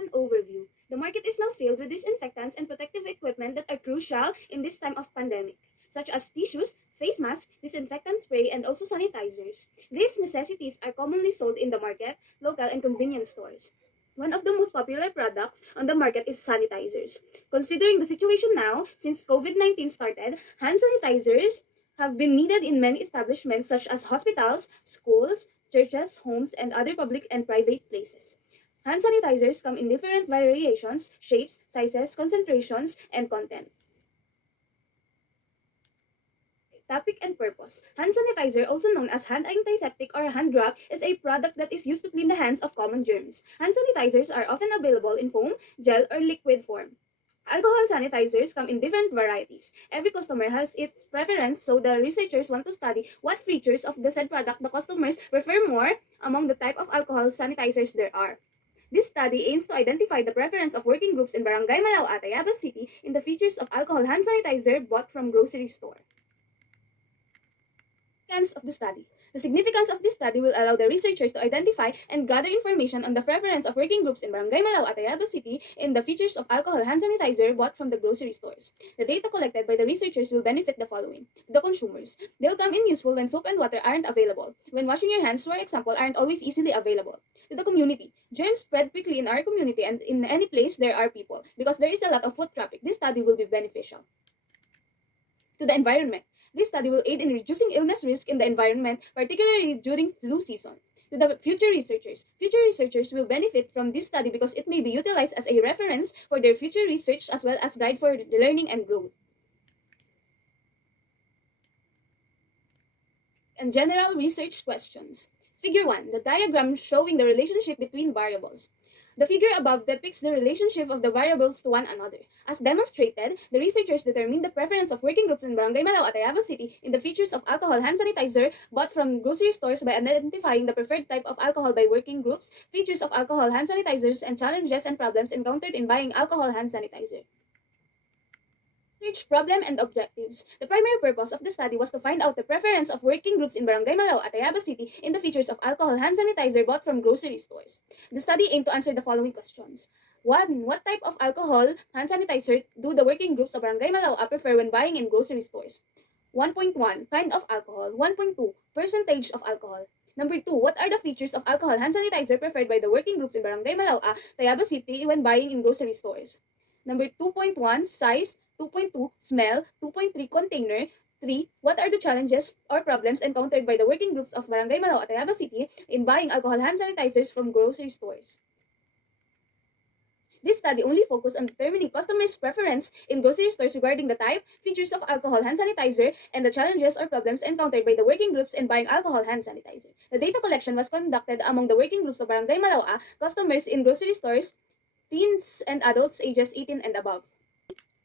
An overview. The market is now filled with disinfectants and protective equipment that are crucial in this time of pandemic, such as tissues, face masks, disinfectant spray, and also sanitizers. These necessities are commonly sold in the market, local, and convenience stores. One of the most popular products on the market is sanitizers. Considering the situation now, since COVID-19 started, hand sanitizers have been needed in many establishments such as hospitals, schools, churches, homes, and other public and private places. Hand sanitizers come in different variations, shapes, sizes, concentrations, and content. Topic and purpose. Hand sanitizer, also known as hand antiseptic or hand rub, is a product that is used to clean the hands of common germs. Hand sanitizers are often available in foam, gel, or liquid form. Alcohol sanitizers come in different varieties. Every customer has its preference, so the researchers want to study what features of the said product the customers prefer more among the type of alcohol sanitizers there are. This study aims to identify the preference of working groups in Barangay Malao, Tayabas City in the features of alcohol hand sanitizer bought from grocery store. Significance of the study. The significance of this study will allow the researchers to identify and gather information on the preference of working groups in Barangay Malao, Tayabas City in the features of alcohol hand sanitizer bought from the grocery stores. The data collected by the researchers will benefit the following. The consumers. They'll come in useful when soap and water aren't available. When washing your hands, for example, aren't always easily available. To the community. Germs spread quickly in our community and in any place there are people. Because there is a lot of foot traffic, this study will be beneficial. To the environment. This study will aid in reducing illness risk in the environment, particularly during flu season. To the future researchers will benefit from this study because it may be utilized as a reference for their future research as well as guide for learning and growth. And general research questions. Figure 1. The diagram showing the relationship between variables. The figure above depicts the relationship of the variables to one another. As demonstrated, the researchers determined the preference of working groups in Barangay Malao at Tayabas City in the features of alcohol hand sanitizer bought from grocery stores by identifying the preferred type of alcohol by working groups, features of alcohol hand sanitizers, and challenges and problems encountered in buying alcohol hand sanitizer. Research problem and objectives. The primary purpose of the study was to find out the preference of working groups in Barangay Malao at Tayabas City in the features of alcohol hand sanitizer bought from grocery stores. The study aimed to answer the following questions. 1. What type of alcohol hand sanitizer do the working groups of Barangay Malao prefer when buying in grocery stores? 1.1. Kind of alcohol. 1.2. Percentage of alcohol. Number 2. What are the features of alcohol hand sanitizer preferred by the working groups in Barangay Malao, Tayabas City when buying in grocery stores? Number 2.1. Size. 2.2. Smell. 2.3. Container. 3. What are the challenges or problems encountered by the working groups of Barangay Malao at Tayabas City in buying alcohol hand sanitizers from grocery stores? This study only focused on determining customers' preference in grocery stores regarding the type, features of alcohol hand sanitizer, and the challenges or problems encountered by the working groups in buying alcohol hand sanitizer. The data collection was conducted among the working groups of Barangay Malao, customers in grocery stores, teens and adults ages 18 and above.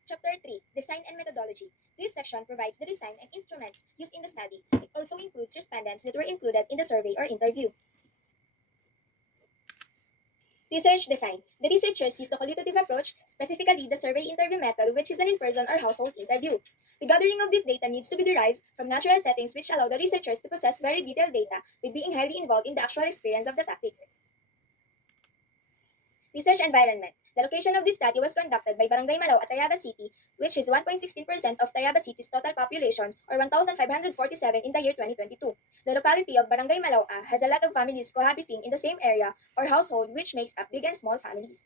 Chapter 3, Design and Methodology. This section provides the design and instruments used in the study. It also includes respondents that were included in the survey or interview. Research design. The researchers used a qualitative approach, specifically the survey interview method, which is an in-person or household interview. The gathering of this data needs to be derived from natural settings which allow the researchers to possess very detailed data by being highly involved in the actual experience of the topic. Research environment. The location of this study was conducted by Barangay Malao at Tayabas City, which is 1.16% of Tayabas City's total population, or 1,547 in the year 2022. The locality of Barangay Malao has a lot of families cohabiting in the same area or household, which makes up big and small families.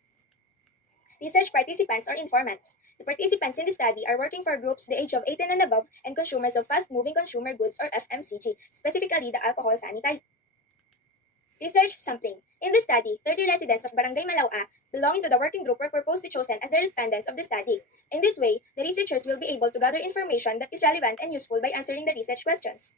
Research participants or informants. The participants in the study are working for groups the age of 18 and above and consumers of fast-moving consumer goods or FMCG, specifically the alcohol sanitizer. Research sampling. In the study, 30 residents of Barangay Malao belonging to the working group were purposely chosen as the respondents of the study. In this way, the researchers will be able to gather information that is relevant and useful by answering the research questions.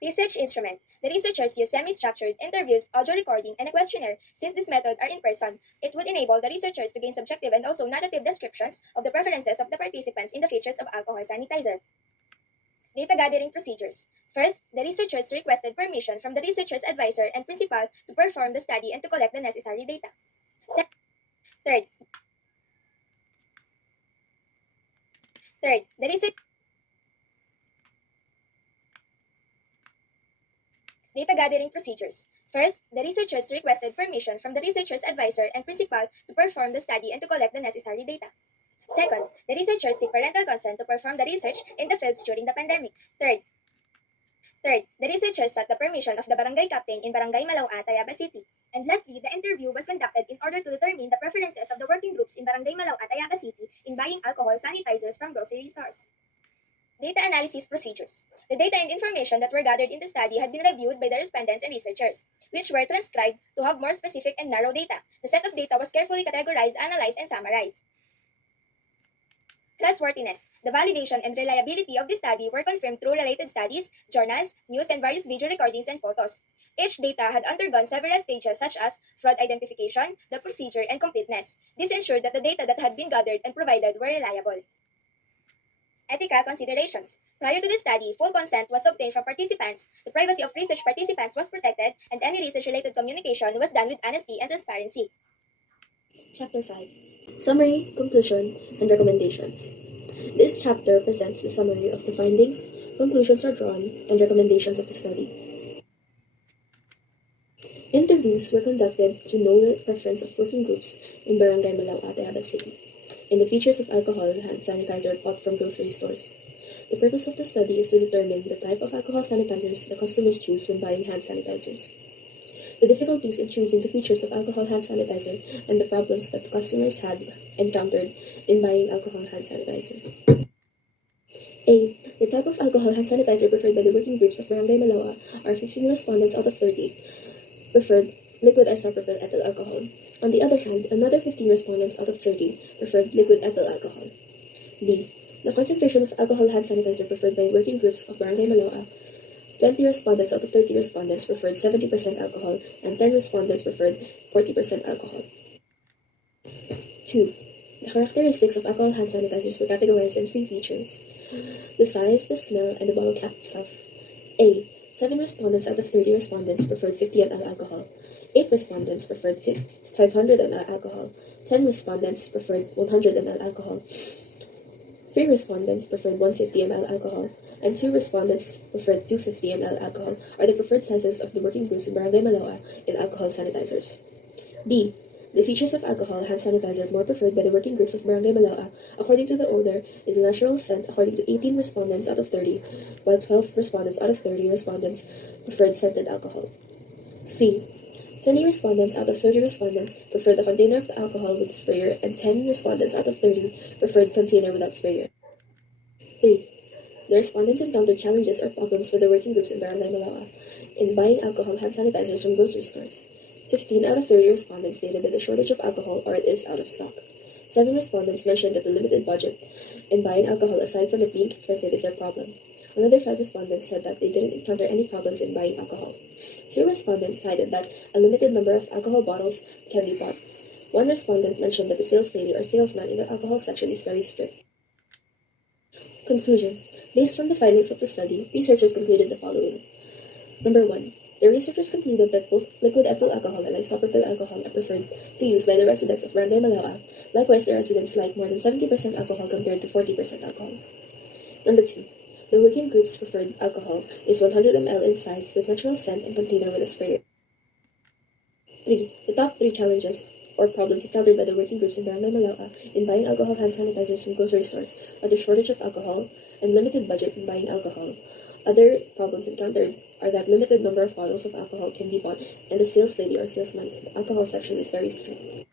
Research instrument. The researchers use semi-structured interviews, audio recording, and a questionnaire. Since this method are in person, it would enable the researchers to gain subjective and also narrative descriptions of the preferences of the participants in the features of alcohol sanitizer. Data gathering procedures. First, the researchers requested permission from the researcher's advisor and principal to perform the study and to collect the necessary data. Third, the research data gathering procedures. First, the researchers requested permission from the researcher's advisor and principal to perform the study and to collect the necessary data. Second, the researchers seek parental consent to perform the research in the fields during the pandemic. Third, the researchers sought the permission of the barangay captain in Barangay Malaua, Tayabas City. And lastly, the interview was conducted in order to determine the preferences of the working groups in Barangay Malaua, Tayabas City in buying alcohol sanitizers from grocery stores. Data analysis procedures. The data and information that were gathered in the study had been reviewed by the respondents and researchers, which were transcribed to have more specific and narrow data. The set of data was carefully categorized, analyzed, and summarized. Trustworthiness. The validation and reliability of the study were confirmed through related studies, journals, news, and various video recordings and photos. Each data had undergone several stages such as fraud identification, the procedure, and completeness. This ensured that the data that had been gathered and provided were reliable. Ethical considerations. Prior to the study, full consent was obtained from participants, the privacy of research participants was protected, and any research-related communication was done with honesty and transparency. Chapter 5 Summary, Conclusion, and Recommendations. This chapter presents the summary of the findings, conclusions are drawn, and recommendations of the study. Interviews were conducted to know the preference of working groups in Barangay Malaua, Tayabas City, and the features of alcohol and hand sanitizer bought from grocery stores. The purpose of the study is to determine the type of alcohol sanitizers the customers choose when buying hand sanitizers, the difficulties in choosing the features of alcohol hand sanitizer, and the problems that the customers had encountered in buying alcohol hand sanitizer. A. The type of alcohol hand sanitizer preferred by the working groups of Barangay Malaua are 15 respondents out of 30 preferred liquid isopropyl ethyl alcohol. On the other hand, another 15 respondents out of 30 preferred liquid ethyl alcohol. B. The concentration of alcohol hand sanitizer preferred by working groups of Barangay Malaua, 20 respondents out of 30 respondents preferred 70% alcohol, and 10 respondents preferred 40% alcohol. 2. The characteristics of alcohol hand sanitizers were categorized in 3 features: the size, the smell, and the bottle cap itself. A. 7 respondents out of 30 respondents preferred 50 ml alcohol. 8 respondents preferred 500 ml alcohol. 10 respondents preferred 100 ml alcohol. 3 respondents preferred 150 ml alcohol, and 2 respondents preferred 250 ml alcohol are the preferred sizes of the working groups in Barangay Malaua in alcohol sanitizers. B. The features of alcohol hand sanitizer more preferred by the working groups of Barangay Malaua, according to the odor, is a natural scent according to 18 respondents out of 30, while 12 respondents out of 30 respondents preferred scented alcohol. C. 20 respondents out of 30 respondents preferred the container of the alcohol with the sprayer, and 10 respondents out of 30 preferred container without sprayer. 3. The respondents encountered challenges or problems with the working groups in Barangay Malaua in buying alcohol hand sanitizers from grocery stores. 15 out of 30 respondents stated that the shortage of alcohol or it is out of stock. 7 respondents mentioned that the limited budget in buying alcohol aside from it being expensive is their problem. Another 5 respondents said that they didn't encounter any problems in buying alcohol. 2 respondents cited that a limited number of alcohol bottles can be bought. 1 respondent mentioned that the sales lady or salesman in the alcohol section is very strict. Conclusion. Based on the findings of the study, researchers concluded the following. Number 1. The researchers concluded that both liquid ethyl alcohol and isopropyl alcohol are preferred to use by the residents of Barangay Malaua. Likewise, the residents like more than 70% alcohol compared to 40% alcohol. Number 2. The working group's preferred alcohol is 100 ml in size with natural scent and container with a sprayer. 3. The top 3 challenges or problems encountered by the working groups in Barangay Malaua in buying alcohol hand sanitizers from grocery stores are the shortage of alcohol and limited budget in buying alcohol. Other problems encountered are that limited number of bottles of alcohol can be bought, and the sales lady or salesman in the alcohol section is very strict.